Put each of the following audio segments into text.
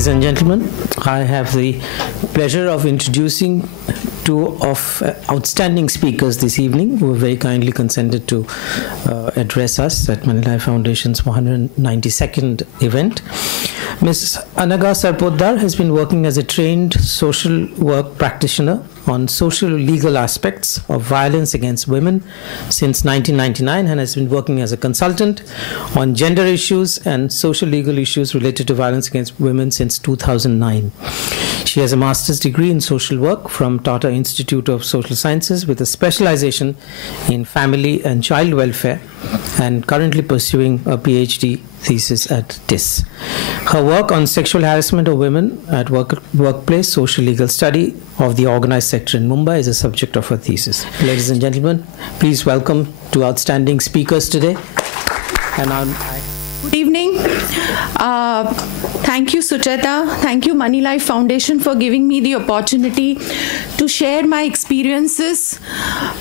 Ladies and gentlemen, I have the pleasure of introducing two of outstanding speakers this evening who have very kindly consented to address us at Manilai Foundation's 192nd event. Ms. Anaga Sarpotdar has been working as a trained social work practitioner on social legal aspects of violence against women since 1999 and has been working as a consultant on gender issues and social legal issues related to violence against women since 2009. She has a master's degree in social work from Tata Institute of Social Sciences with a specialization in family and child welfare and currently pursuing a PhD thesis at TIS. Her work on sexual harassment of women at workplace, social legal study of the organized sector in Mumbai is a subject of her thesis. Ladies and gentlemen, please welcome two outstanding speakers today. Good evening. Thank you, Sucheta. Thank you, Manilai Foundation, for giving me the opportunity to share my experiences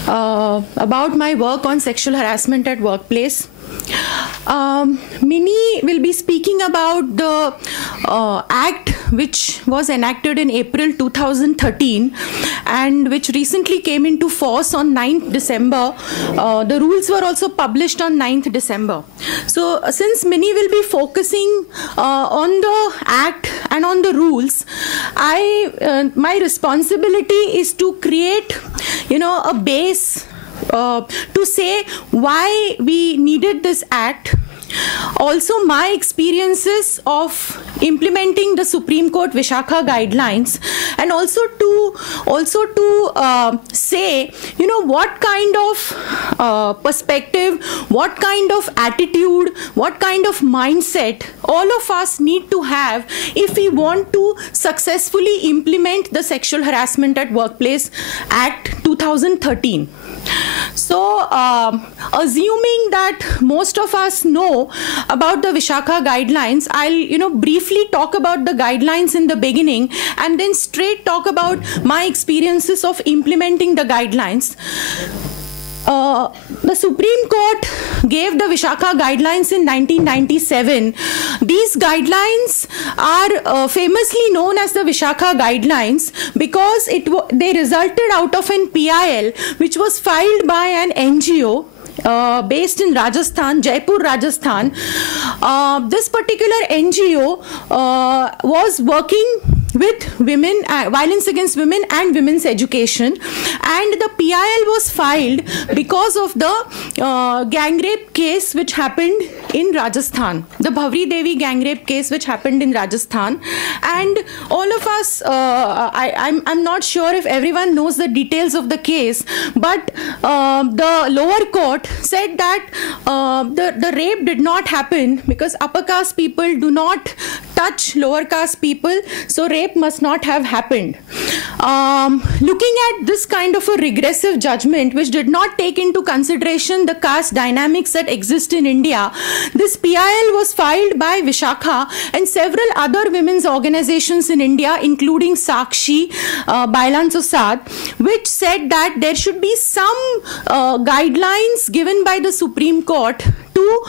about my work on sexual harassment at workplace. Mini will be speaking about the act which was enacted in April 2013 and which recently came into force on 9th December. The rules were also published on 9th December. So since Mini will be focusing on the act and on the rules, my responsibility is to create, a base to say why we needed this act. Also, my experiences of implementing the Supreme Court Vishakha guidelines, and also to say, what kind of perspective, what kind of attitude, what kind of mindset all of us need to have if we want to successfully implement the Sexual Harassment at Workplace Act 2013. So, assuming that most of us know about the Vishakha guidelines, I'll briefly talk about the guidelines in the beginning and then straight talk about my experiences of implementing the guidelines. The Supreme Court gave the Vishakha guidelines in 1997. These guidelines are famously known as the Vishakha guidelines because they resulted out of an PIL which was filed by an NGO based in Rajasthan, Jaipur, Rajasthan. This particular NGO was working with women, violence against women and women's education, and the PIL was filed because of the gang rape case which happened in Rajasthan, the Bhavri Devi gang rape case which happened in Rajasthan. And all of us, I'm not sure if everyone knows the details of the case, but the lower court said that the rape did not happen because upper caste people do not touch lower caste people, so rape must not have happened. Looking at this kind of a regressive judgment which did not take into consideration the caste dynamics that exist in India, this PIL was filed by Vishakha and several other women's organizations in India, including Sakshi, Bailan Sosad, which said that there should be some guidelines given by the Supreme Court to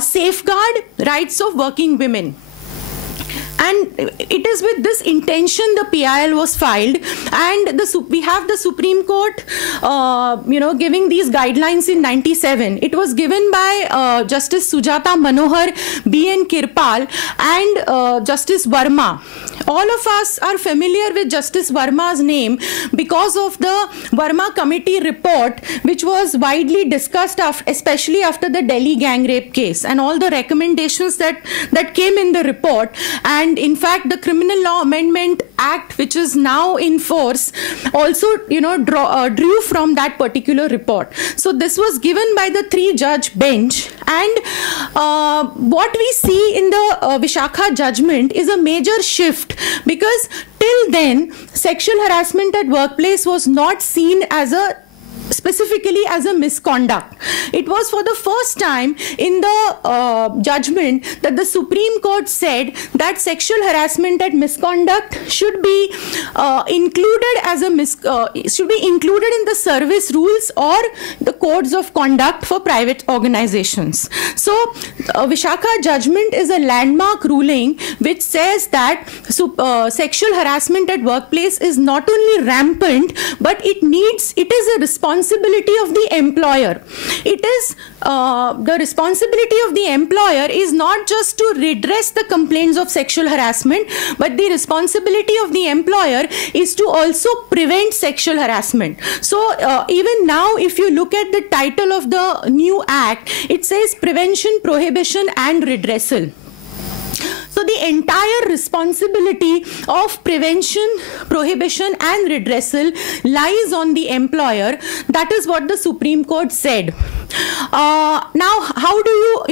safeguard rights of working women. And it is with this intention the PIL was filed, and we have the Supreme Court, giving these guidelines in 97. It was given by Justice Sujata Manohar, B.N. Kirpal, and Justice Verma. All of us are familiar with Justice Verma's name because of the Verma Committee report, which was widely discussed, especially after the Delhi gang rape case, and all the recommendations that came in the report. And in fact, the Criminal Law Amendment Act, which is now in force, also drew from that particular report. So this was given by the 3-judge bench, and what we see in the Vishakha judgment is a major shift, because till then sexual harassment at workplace was not seen as a specifically as a misconduct. It was for the first time in the judgment that the Supreme Court said that sexual harassment and misconduct should be included as a should be included in the service rules or the codes of conduct for private organizations. So Vishakha judgment is a landmark ruling which says that sexual harassment at workplace is not only rampant, but it is a responsibility of the employer. It is the responsibility of the employer is not just to redress the complaints of sexual harassment, but the responsibility of the employer is to also prevent sexual harassment. So even now, if you look at the title of the new act, it says prevention, prohibition and redressal. So the entire responsibility of prevention, prohibition and redressal lies on the employer. That is what the Supreme Court said. Now, how do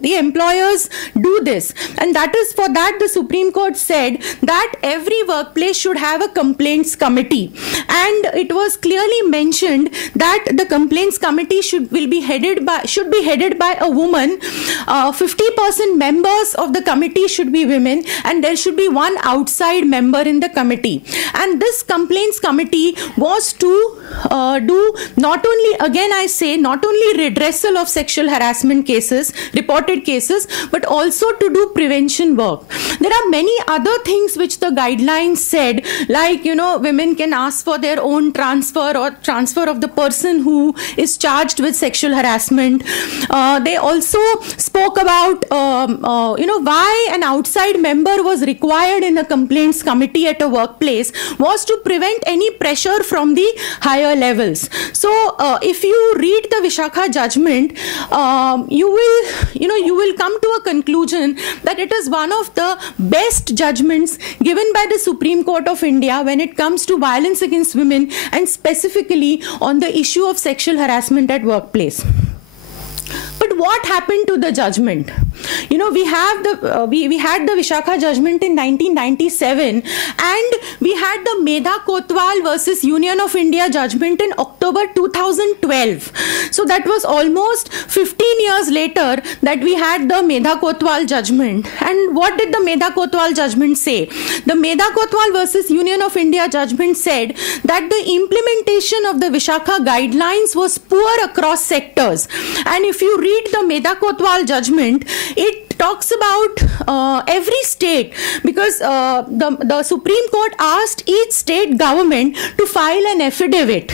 the employers do this? And that is for that the Supreme Court said that every workplace should have a complaints committee, and it was clearly mentioned that the complaints committee should be headed by a woman. 50% members of the committee should be women, and there should be one outside member in the committee. And this complaints committee was to do not only, again I say, not only redressal of sexual harassment cases, reported cases, but also to do prevention work. There are many other things which the guidelines said, like, women can ask for their own transfer or transfer of the person who is charged with sexual harassment. They also spoke about why an outside member was required in a complaints committee at a workplace was to prevent any pressure from the higher levels. So if you read the Vishakha judgment, you will come to a conclusion that it is one of the best judgments given by the Supreme Court of India when it comes to violence against women, and specifically on the issue of sexual harassment at workplace. But what happened to the judgment? We had the Vishakha judgment in 1997, and we had the Medha Kotwal versus Union of India judgment in October 2012. So that was almost 15 years later that we had the Medha Kotwal judgment. And what did the Medha Kotwal judgment say? The Medha Kotwal versus Union of India judgment said that the implementation of the Vishakha guidelines was poor across sectors. And if you read the Medha Kotwal judgment, it talks about every state, because the Supreme Court asked each state government to file an affidavit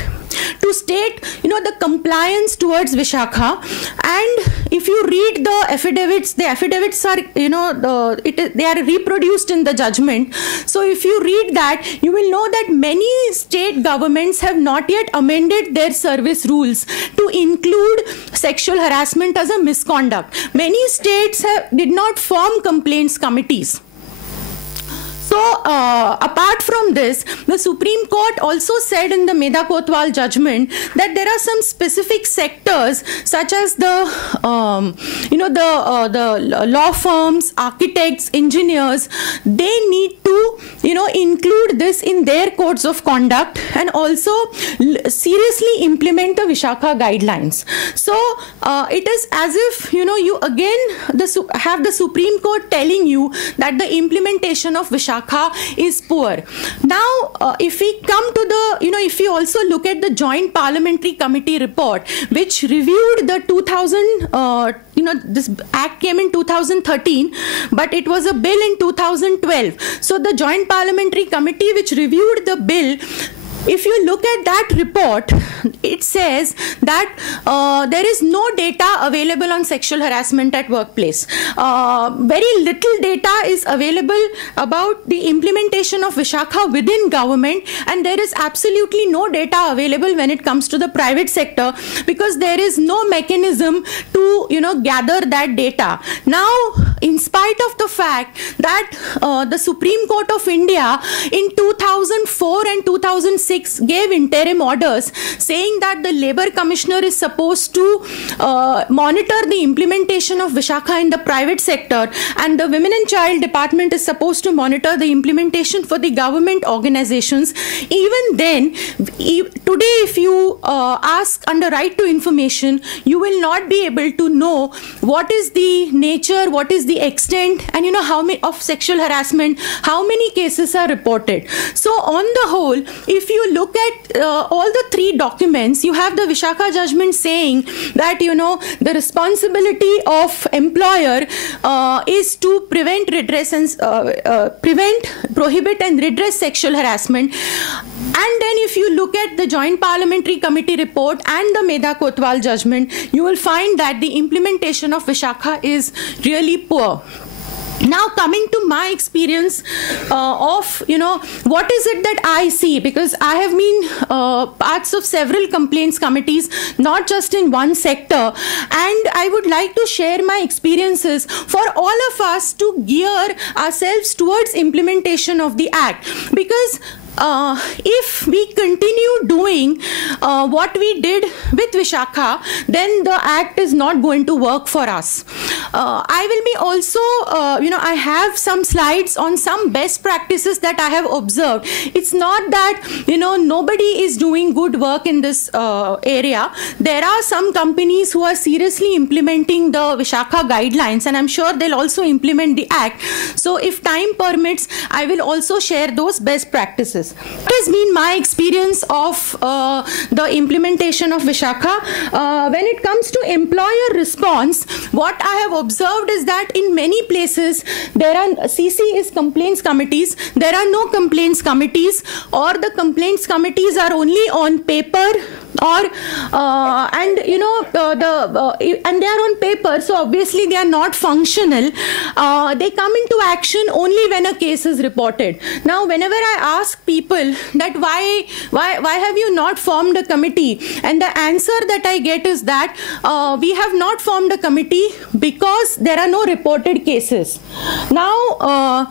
to state, the compliance towards Vishakha. And if you read the affidavits are, they are reproduced in the judgment. So if you read that, you will know that many state governments have not yet amended their service rules to include sexual harassment as a misconduct. Many states did not form complaints committees. So, apart from this, the Supreme Court also said in the Medha Kotwal judgment that there are some specific sectors, such as the law firms, architects, engineers. They need to, include this in their codes of conduct and also seriously implement the Vishakha guidelines. So, it is as if, you again have the Supreme Court telling you that the implementation of Vishakha is poor. Now, if we come to the, if we also look at the Joint Parliamentary Committee report, which reviewed the 2000, this act came in 2013, but it was a bill in 2012. So the Joint Parliamentary Committee which reviewed the bill, if you look at that report, it says that there is no data available on sexual harassment at workplace. Very little data is available about the implementation of Vishakha within government, and there is absolutely no data available when it comes to the private sector, because there is no mechanism to gather that data. Now, in spite of the fact that the Supreme Court of India in 2004 and 2006 gave interim orders saying that the Labour Commissioner is supposed to monitor the implementation of Vishakha in the private sector, and the Women and Child Department is supposed to monitor the implementation for the government organizations. Even then, today if you ask under right to information, you will not be able to know what is the nature, what is the extent, and how many of sexual harassment, how many cases are reported. So on the whole, if you look at all the three documents, you have the Vishakha judgment saying that the responsibility of employer is to prevent, redress, and prohibit and redress sexual harassment. And then if you look at the Joint Parliamentary Committee report and the Medha Kotwal judgment, you will find that the implementation of Vishakha is really poor. Now coming to my experience of, what is it that I see, because I have been parts of several complaints committees, not just in one sector, and I would like to share my experiences for all of us to gear ourselves towards implementation of the Act. Because if we continue doing what we did with Vishakha, then the Act is not going to work for us. I will be also, I have some slides on some best practices that I have observed. It's not that, nobody is doing good work in this area. There are some companies who are seriously implementing the Vishakha guidelines, and I'm sure they'll also implement the Act. So if time permits, I will also share those best practices. What has been my experience of the implementation of Vishakha? When it comes to employer response, what I have observed is that in many places there are CC is complaints committees, there are no complaints committees, or the complaints committees are only on paper, or and they are on paper, so obviously they are not functional. They come into action only when a case is reported. Now whenever I ask people that why have you not formed a committee, and the answer that I get is that we have not formed a committee because there are no reported cases. Now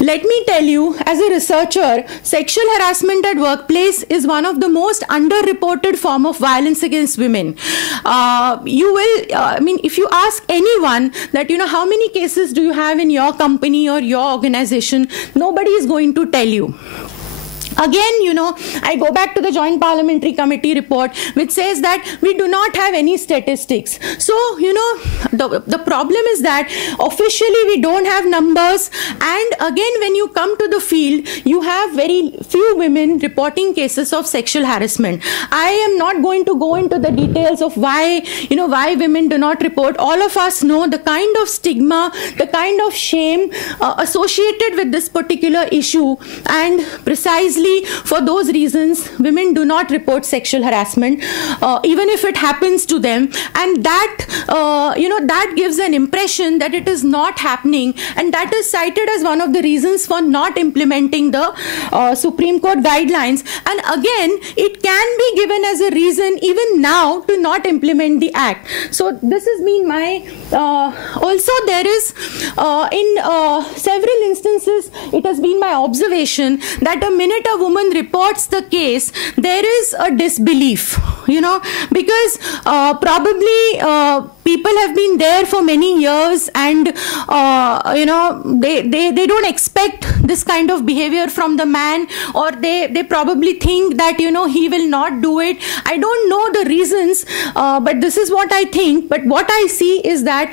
let me tell you, as a researcher, sexual harassment at workplace is one of the most underreported form of violence against women. You will, if you ask anyone that, how many cases do you have in your company or your organization, nobody is going to tell you. Again, I go back to the Joint Parliamentary Committee report, which says that we do not have any statistics. So, the problem is that officially we don't have numbers. And again, when you come to the field, you have very few women reporting cases of sexual harassment. I am not going to go into the details of why women do not report. All of us know the kind of stigma, the kind of shame associated with this particular issue, and precisely for those reasons, women do not report sexual harassment, even if it happens to them. And that, that gives an impression that it is not happening. And that is cited as one of the reasons for not implementing the Supreme Court guidelines. And again, it can be given as a reason even now to not implement the Act. So this has been my, also there is, in several instances, it has been my observation that the minute a woman reports the case, there is a disbelief, because probably people have been there for many years, and they don't expect this kind of behavior from the man, or they probably think that he will not do it. I don't know the reasons, but this is what I think. But what I see is that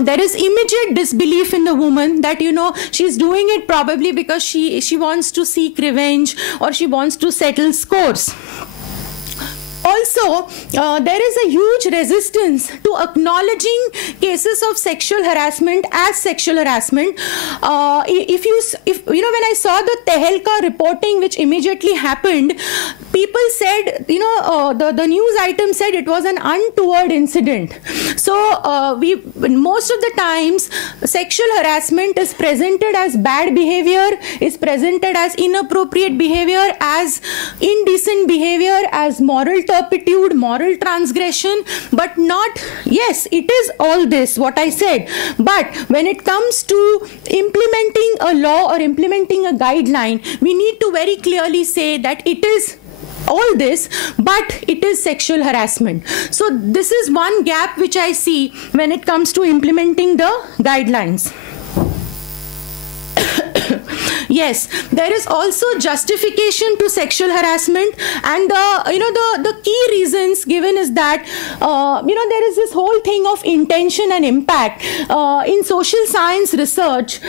there is immediate disbelief in the woman that she's doing it probably because she wants to seek revenge, or she wants to settle scores. Also, there is a huge resistance to acknowledging cases of sexual harassment as sexual harassment. When I saw the Tehelka reporting, which immediately happened, people said, the news item said it was an untoward incident. So most of the times, sexual harassment is presented as bad behavior, is presented as inappropriate behavior, as indecent behavior, as moral turpitude, turpitude, moral transgression, but not, yes, it is all this, what I said. But when it comes to implementing a law or implementing a guideline, we need to very clearly say that it is all this, but it is sexual harassment. So this is one gap which I see when it comes to implementing the guidelines. Yes, there is also justification to sexual harassment, and the key reasons given is that there is this whole thing of intention and impact in social science research.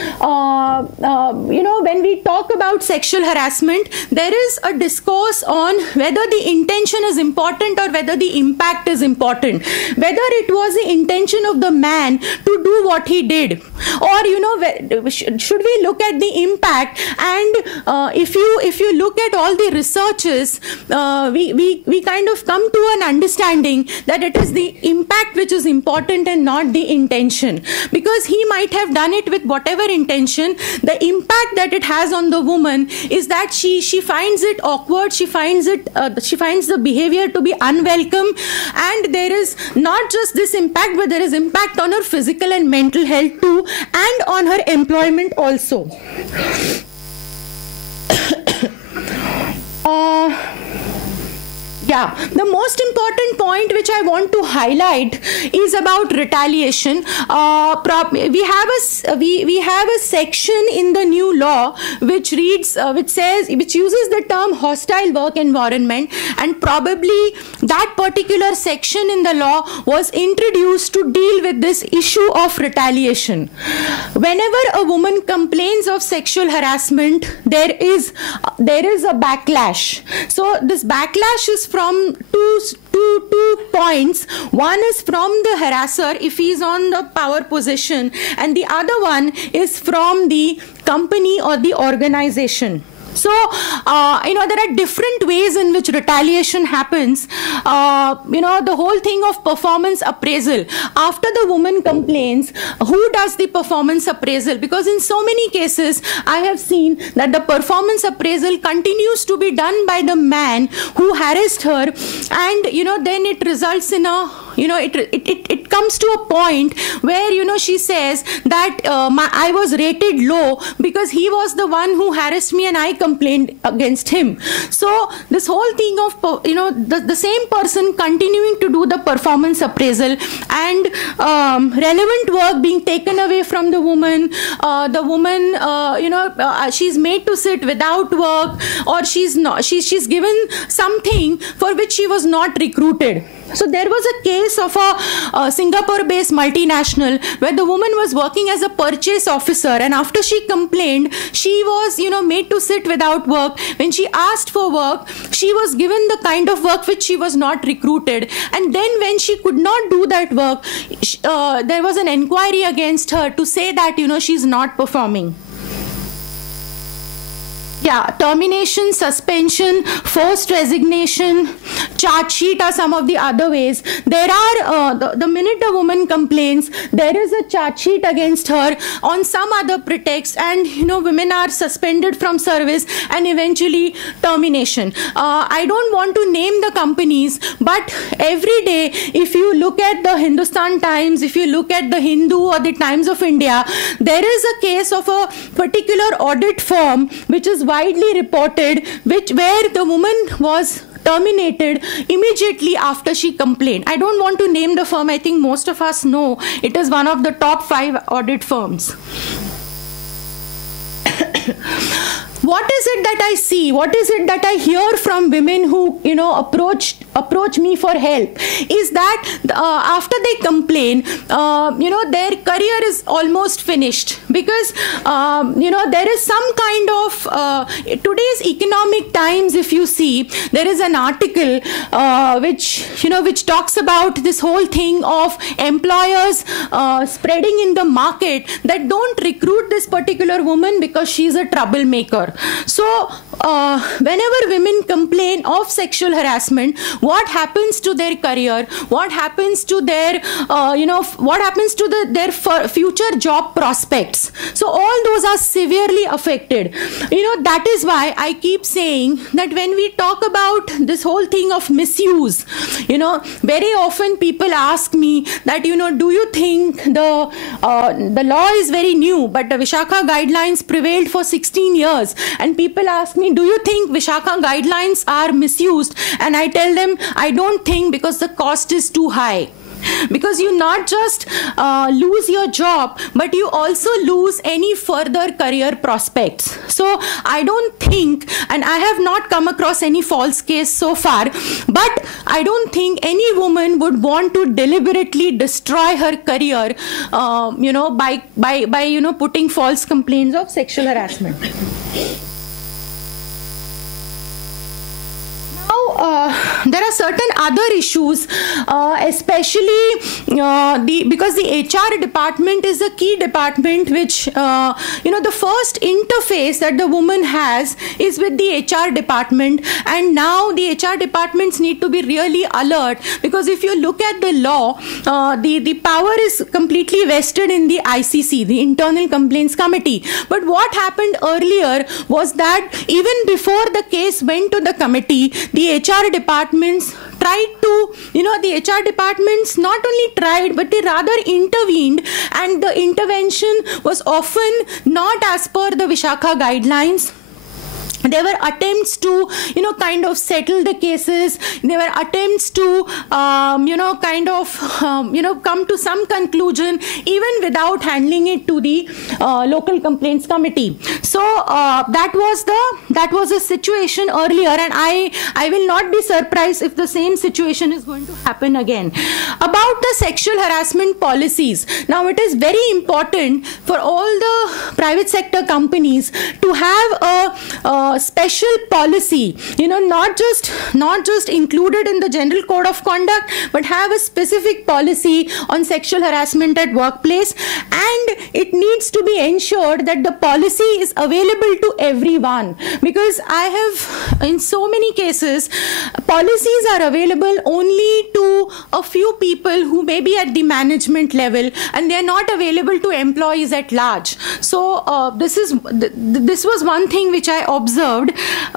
When we talk about sexual harassment, there is a discourse on whether the intention is important or whether the impact is important, whether it was the intention of the man to do what he did, or should we look at the impact. And if you look at all the researches, we kind of come to an understanding that it is the impact which is important and not the intention, because he might have done it with whatever intention. The impact that it has on the woman is that she finds it awkward, she finds the behavior to be unwelcome, and there is not just this impact, but there is impact on her physical and mental health too, and on her employment also. The most important point which I want to highlight is about retaliation. We have a section in the new law which uses the term hostile work environment, and probably that particular section in the law was introduced to deal with this issue of retaliation. Whenever a woman complains of sexual harassment, there is a backlash. So this backlash is from two points. One is from the harasser if he is on the power position, and the other one is from the company or the organization. So, there are different ways in which retaliation happens. The whole thing of performance appraisal. After the woman complains, who does the performance appraisal? Because in so many cases, I have seen that the performance appraisal continues to be done by the man who harassed her, and, then it results in a, it comes to a point where, she says that I was rated low because he was the one who harassed me and I complained against him. So this whole thing of, the same person continuing to do the performance appraisal and relevant work being taken away from the woman, she's made to sit without work, or she's given something for which she was not recruited. So there was a case of a Singapore-based multinational where the woman was working as a purchase officer, and after she complained, she was, made to sit without work. When she asked for work, she was given the kind of work which she was not recruited. And then when she could not do that work, there was an inquiry against her to say that, she's not performing. Termination, suspension, forced resignation, charge sheet are some of the other ways. There are, the minute a woman complains, there is a charge sheet against her on some other pretext, and, women are suspended from service and eventually termination. I don't want to name the companies, but every day, if you look at the Hindustan Times, if you look at the Hindu or the Times of India, there is a case of a particular audit firm which is widely reported, where the woman was terminated immediately after she complained. I don't want to name the firm. I think most of us know it is one of the top 5 audit firms. What is it that I see? What is it that I hear from women who, approach me for help? Is that after they complain, their career is almost finished, because, there is some kind of, today's Economic Times, if you see, there is an article which talks about this whole thing of employers spreading in the market that don't recruit this particular woman because she's a troublemaker. So whenever women complain of sexual harassment, what happens to their career, what happens to their what happens to their future job prospects? So all those are severely affected. That is why I keep saying that when we talk about this whole thing of misuse, very often people ask me that, do you think the law is very new, but the Vishakha guidelines prevailed for 16 years, and people ask me, do you think Vishakha guidelines are misused? And I tell them, I don't think, because the cost is too high. Because you not just lose your job, but you also lose any further career prospects. So I don't think, and I have not come across any false case so far, but I don't think any woman would want to deliberately destroy her career, by putting false complaints of sexual harassment. There are certain other issues, especially because the HR department is a key department which, the first interface that the woman has is with the HR department, and now the HR departments need to be really alert, because if you look at the law, the power is completely vested in the ICC, the Internal Complaints Committee. But what happened earlier was that even before the case went to the committee, the HR departments tried to, the HR departments not only tried, but they rather intervened, and the intervention was often not as per the Vishakha guidelines. There were attempts to, kind of settle the cases. There were attempts to, come to some conclusion, even without handling it to the local complaints committee. So that was a situation earlier, and I will not be surprised if the same situation is going to happen again. About the sexual harassment policies, now it is very important for all the private sector companies to have a special policy, not just included in the general code of conduct, but have a specific policy on sexual harassment at workplace, and it needs to be ensured that the policy is available to everyone, because I have, in so many cases, policies are available only to a few people who may be at the management level, and they are not available to employees at large. So this was one thing which I observed.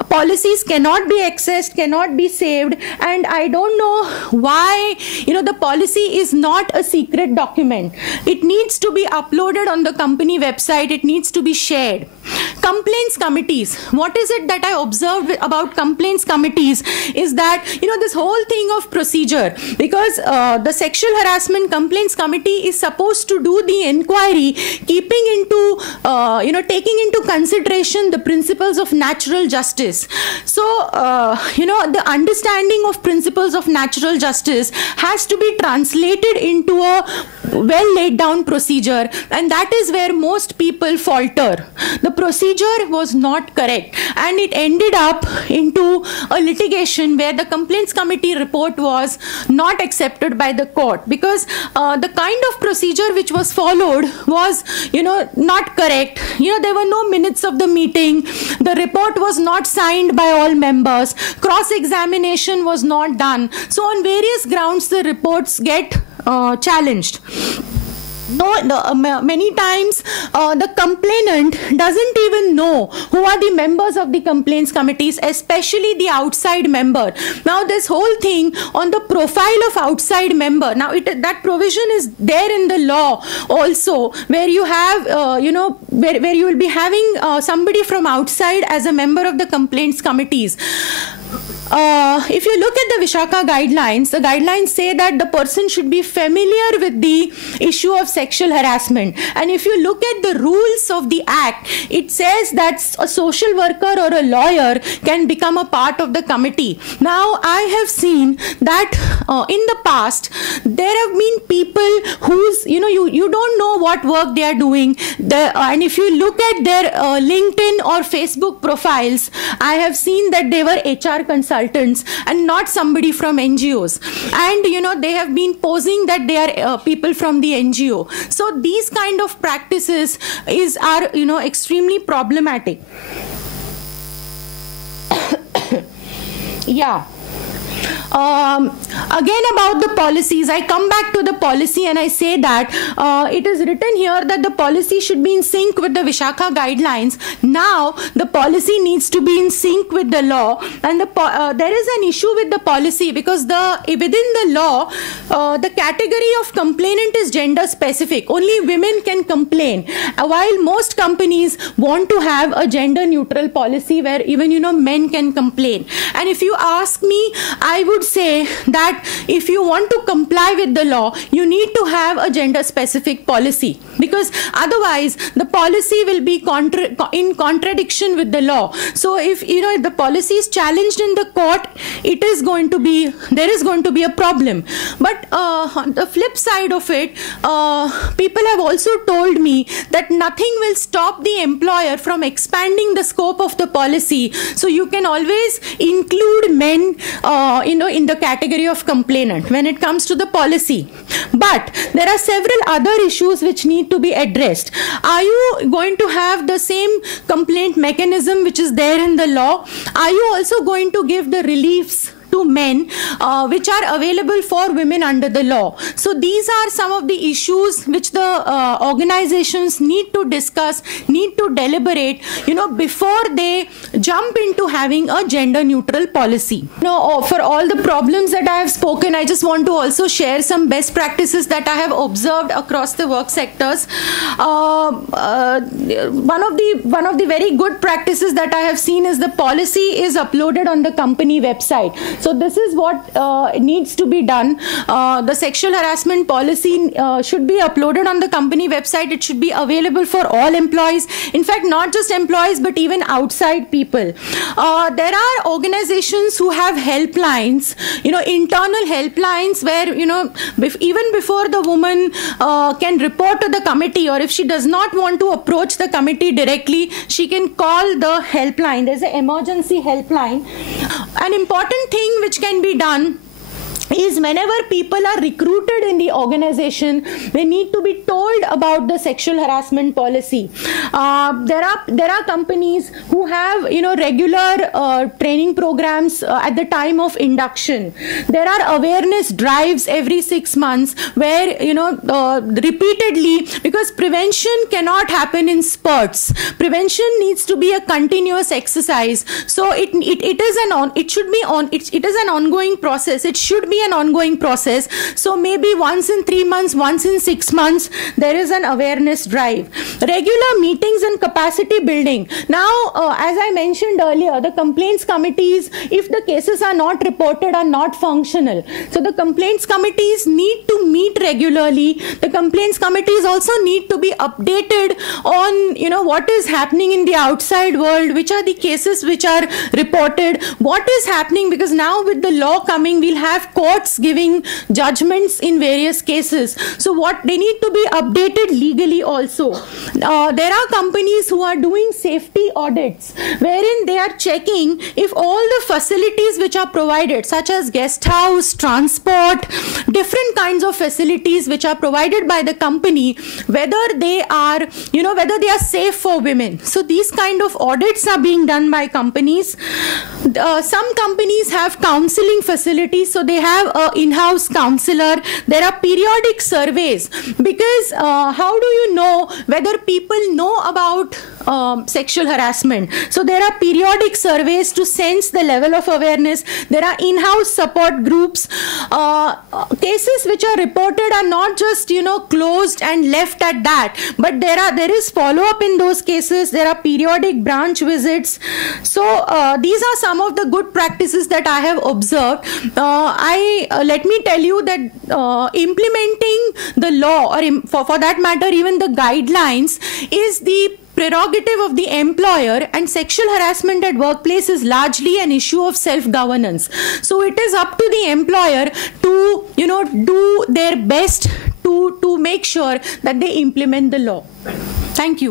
Policies cannot be accessed, cannot be saved, and I don't know why, the policy is not a secret document. It needs to be uploaded on the company website. It needs to be shared. Complaints committees. What is it that I observed about complaints committees is that, this whole thing of procedure, because the sexual harassment complaints committee is supposed to do the inquiry, keeping into, taking into consideration the principles of natural justice. So, the understanding of principles of natural justice has to be translated into a well laid down procedure, and that is where most people falter. The procedure was not correct, and it ended up into a litigation where the complaints committee report was not accepted by the court, because the kind of procedure which was followed was, not correct. There were no minutes of the meeting. The report was not signed by all members. Cross-examination was not done. So on various grounds, the reports get challenged. Many times the complainant doesn't even know who are the members of the complaints committees, especially the outside member. Now this whole thing on the profile of outside member, now that provision is there in the law also, where you have where you will be having somebody from outside as a member of the complaints committees. If you look at the Vishakha guidelines, the guidelines say that the person should be familiar with the issue of sexual harassment. And if you look at the rules of the Act, it says that a social worker or a lawyer can become a part of the committee. Now, I have seen that in the past, there have been people whose, you don't know what work they are doing. And if you look at their LinkedIn or Facebook profiles, I have seen that they were HR consultants and not somebody from NGOs. And, they have been posing that they are people from the NGO. So these kind of practices are, extremely problematic. Yeah. Again, about the policies, I come back to the policy and I say that it is written here that the policy should be in sync with the Vishakha guidelines. Now the policy needs to be in sync with the law, and there is an issue with the policy because within the law the category of complainant is gender specific. Only women can complain, while most companies want to have a gender neutral policy where even men can complain. And if you ask me, I would say that if you want to comply with the law, you need to have a gender specific policy, because otherwise the policy will be in contradiction with the law. So if if the policy is challenged in the court, there is going to be a problem. But on the flip side of it, people have also told me that nothing will stop the employer from expanding the scope of the policy. So you can always include men in the category of complainant when it comes to the policy. But there are several other issues which need to be addressed. Are you going to have the same complaint mechanism which is there in the law? Are you also going to give the reliefs to men which are available for women under the law? So these are some of the issues which the organizations need to discuss, need to deliberate, before they jump into having a gender neutral policy. For all the problems that I have spoken, I just want to also share some best practices that I have observed across the work sectors. One of the very good practices that I have seen is the policy is uploaded on the company website. So this is what needs to be done. The sexual harassment policy should be uploaded on the company website. It should be available for all employees. In fact, not just employees, but even outside people. There are organizations who have helplines, internal helplines where, even before the woman can report to the committee, or if she does not want to approach the committee directly, she can call the helpline. There's an emergency helpline. An important thing which can be done is whenever people are recruited in the organization, they need to be told about the sexual harassment policy. There are companies who have regular training programs at the time of induction. There are awareness drives every 6 months where repeatedly, because prevention cannot happen in spurts. Prevention needs to be a continuous exercise. So it is an ongoing process. It should be an ongoing process. So maybe once in 3 months, once in 6 months, there is an awareness drive. Regular meetings and capacity building. Now, as I mentioned earlier, the complaints committees, if the cases are not reported, are not functional. So the complaints committees need to meet regularly. The complaints committees also need to be updated on, what is happening in the outside world, which are the cases which are reported, what is happening, because now with the law coming, we'll have courts giving judgments in various cases. So what they need to be updated legally also. There are companies who are doing safety audits wherein they are checking if all the facilities which are provided, such as guest house, transport, different kinds of facilities which are provided by the company, whether they are, safe for women. So these kind of audits are being done by companies. Some companies have counseling facilities, so they have an in-house counselor. There are periodic surveys, because how do you know whether people know about sexual harassment? So there are periodic surveys to sense the level of awareness. There are in-house support groups. Cases which are reported are not just closed and left at that, but there is follow-up in those cases. There are periodic branch visits. So these are some of the good practices that I have observed. Let me tell you that implementing the law, or for that matter even the guidelines, is the prerogative of the employer, and sexual harassment at workplace is largely an issue of self-governance. So it is up to the employer to do their best to make sure that they implement the law. Thank you.